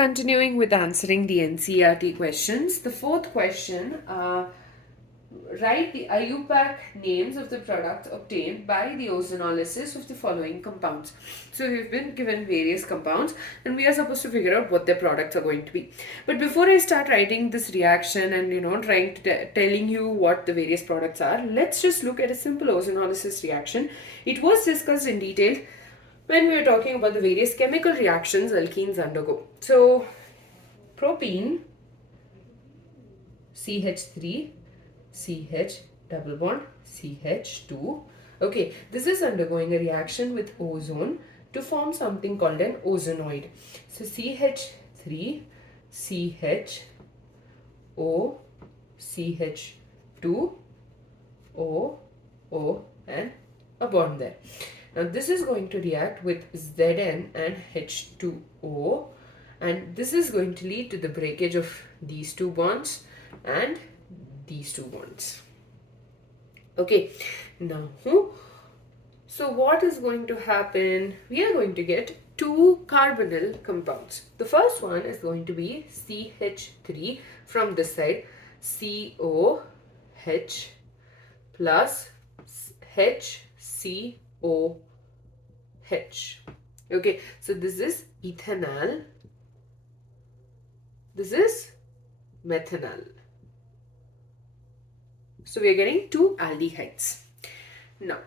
continuing with answering the NCERT questions. The fourth question, write the IUPAC names of the products obtained by the ozonolysis of the following compounds. So we've been given various compounds and we are supposed to figure out what their products are going to be. But before I start writing this reaction and trying to telling you what the various products are, let's just look at a simple ozonolysis reaction. It was discussed in detail when we were talking about the various chemical reactions alkenes undergo. So propene, CH3, CH double bond, CH2. Okay, this is undergoing a reaction with ozone to form something called an ozonoid. So CH3, CH, O, CH2, O, and a bond there. Now this is going to react with Zn and H2O, and this is going to lead to the breakage of these two bonds and these two bonds. Okay, now so what is going to happen? We are going to get two carbonyl compounds. The first one is going to be CH3 from this side, COH plus HCOH. Okay, so this is ethanol, this is methanol. So we are getting two aldehydes. Now,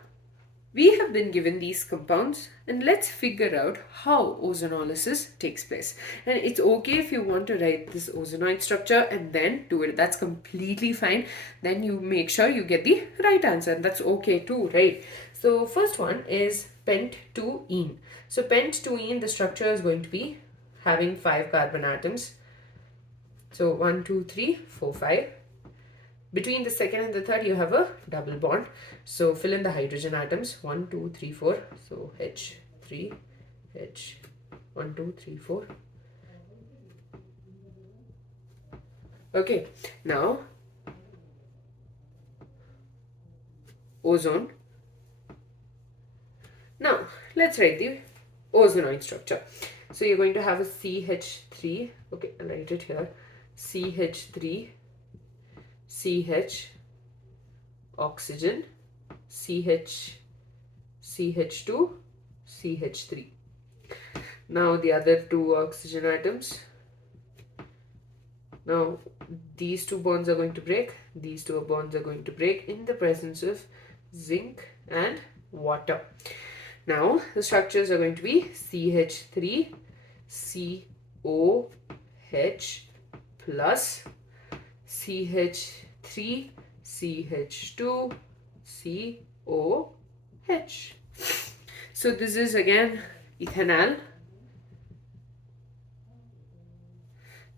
we have been given these compounds and let's figure out how ozonolysis takes place. And it's okay if you want to write this ozonoid structure and then do it. That's completely fine. Then you make sure you get the right answer. That's okay too, right? So first one is pent-2-ene. So pent-2-ene, the structure is going to be having 5 carbon atoms. So 1, 2, 3, 4, 5. Between the second and the third, you have a double bond. So fill in the hydrogen atoms. 1, 2, 3, 4. So H3, H, 1, 2, 3, 4. Okay, now ozone. Now let's write the ozonoid structure. So you're going to have a CH3. Okay, I'll write it here. CH3. CH, oxygen, CH, CH2, CH3. Now the other two oxygen atoms. Now these two bonds are going to break. These two bonds are going to break in the presence of zinc and water. Now the structures are going to be CH3, COH plus CH3, CH2, COH. So this is again ethanol.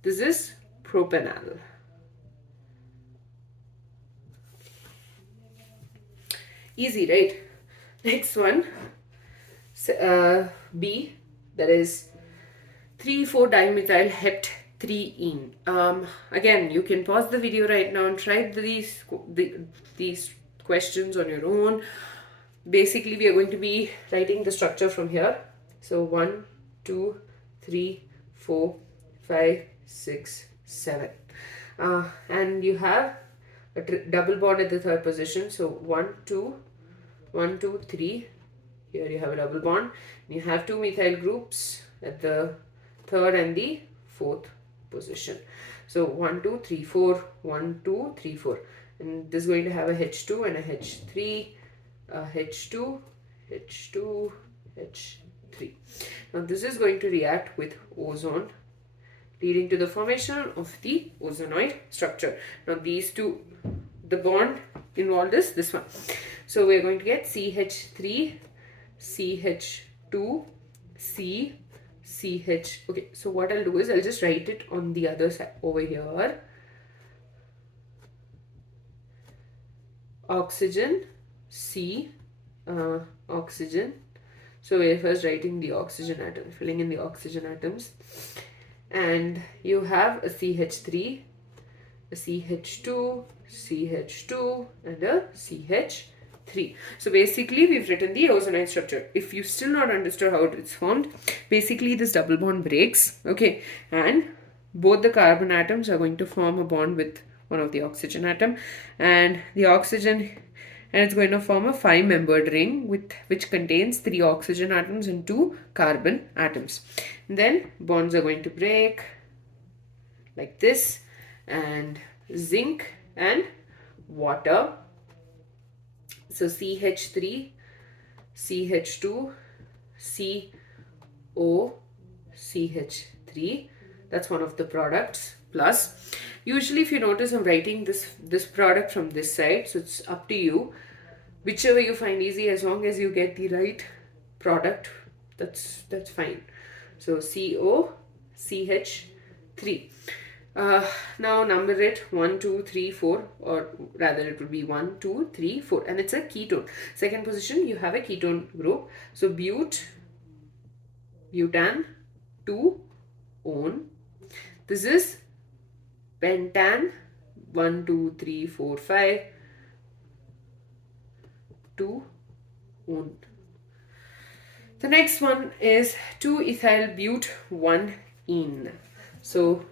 This is propanol. Easy, right? Next one, B, that is 3,4-dimethyl hept 3-ene. Again, you can pause the video right now and try these questions on your own. Basically, we are going to be writing the structure from here. So 1, 2, 3, 4, 5, 6, 7. And you have a double bond at the third position. So 1, 2, 3. Here you have a double bond. You have two methyl groups at the third and the fourth position. So 1, 2, 3, 4, 1, 2, 3, 4. And this is going to have a H2 and a H3, H2, H2, H3. Now this is going to react with ozone, leading to the formation of the ozonoid structure. Now these two, the bond involved is this one. So we are going to get CH3, CH2, CH. Okay, so what I'll do is I'll just write it on the other side over here. Oxygen, oxygen. So we're first writing the oxygen atom, filling in the oxygen atoms. And you have a CH3, a CH2, CH2, and a CH 3. So basically we've written the ozonide structure. If you still not understood how it's formed, basically this double bond breaks, okay, and both the carbon atoms are going to form a bond with one of the oxygen atom, and the oxygen, and it's going to form a 5-membered ring with which contains 3 oxygen atoms and 2 carbon atoms. And then bonds are going to break like this, and zinc and water, so CH3, CH2, CO, CH3, that's one of the products. Plus, usually if you notice, I'm writing this product from this side, so it's up to you, whichever you find easy, as long as you get the right product, that's fine. So CO, CH3. Now number it 1, 2, 3, 4, or rather it would be 1, 2, 3, 4, and it's a ketone. Second position, you have a ketone group. So butan, 2 on. This is pentan, 1, 2, 3, 4, 5, 2 on. The next one is 2-ethyl but 1-ene. So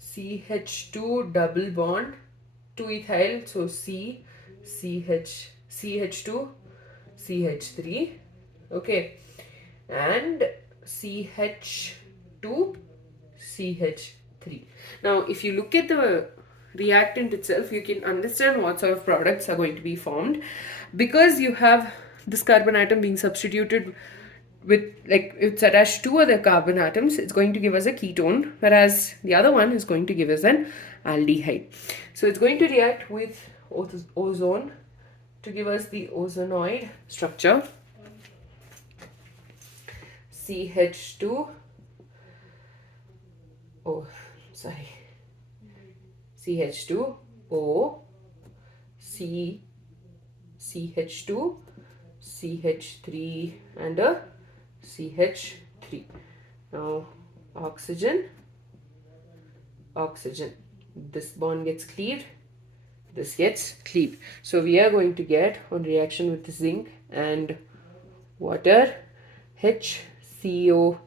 CH2 double bond, 2-ethyl, so CH2, CH3, okay, and CH2, CH3. Now, if you look at the reactant itself, you can understand what sort of products are going to be formed, because you have this carbon atom being substituted with, like, it's attached to other carbon atoms, it's going to give us a ketone, whereas the other one is going to give us an aldehyde. So it's going to react with ozone to give us the ozonoid structure. CH2, CH2O, CH2, CH3, and a CH3. Now oxygen, this bond gets cleaved, this gets cleaved. So we are going to get, on reaction with zinc and water, HCOH,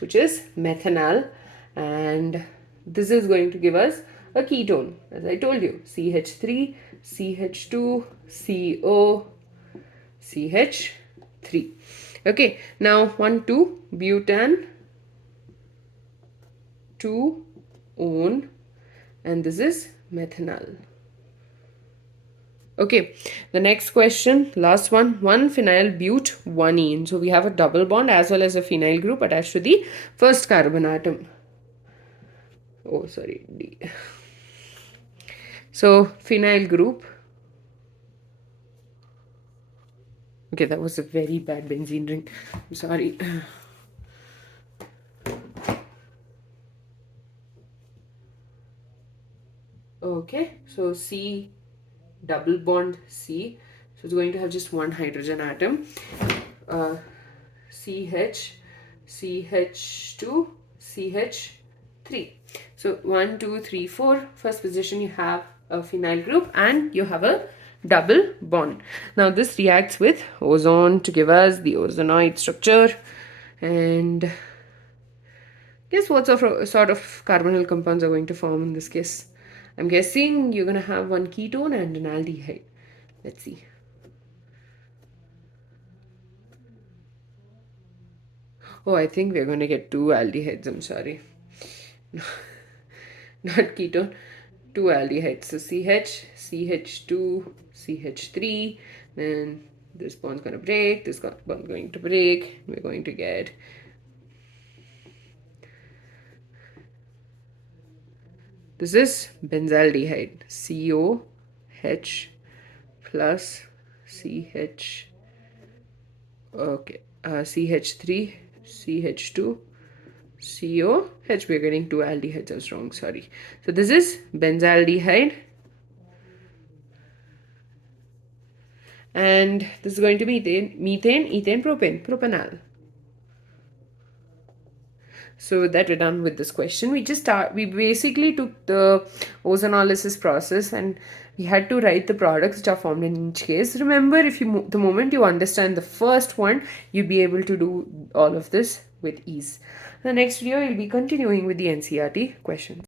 which is methanol, and this is going to give us a ketone, as I told you, CH3, CH2, CO, CH3. Okay, now 1,2-butan, 2 on, and this is methanol. Okay, the next question, last one, 1-phenyl but 1-ene. So we have a double bond as well as a phenyl group attached to the first carbon atom. Oh, sorry, D. So phenyl group. Okay, that was a very bad benzene ring. I'm sorry. Okay, so C double bond C. So it's going to have just one hydrogen atom. CH, CH2, CH3. So 1, 2, 3, 4. First position you have a phenyl group and you have a double bond. Now this reacts with ozone to give us the ozonoid structure. And guess what sort of carbonyl compounds are going to form in this case? I'm guessing you're going to have one ketone and an aldehyde. Let's see. Oh, I think we're going to get 2 aldehydes. I'm sorry. Not ketone. 2 aldehydes. So CH, CH2, CH3. Then this bond's going to break. This bond's going to break. We're going to get this is benzaldehyde, COH plus CH, okay, CH3, CH2, COH. We're getting 2 aldehydes. I was wrong, sorry. So this is benzaldehyde, and this is going to be methane, ethane, propane, propanol. So that we're done with this question. We basically took the ozonolysis process and We had to write the products that are formed in each case. Remember, if you the moment you understand the first one, you'll be able to do all of this with ease. The next video, we'll be continuing with the NCERT questions.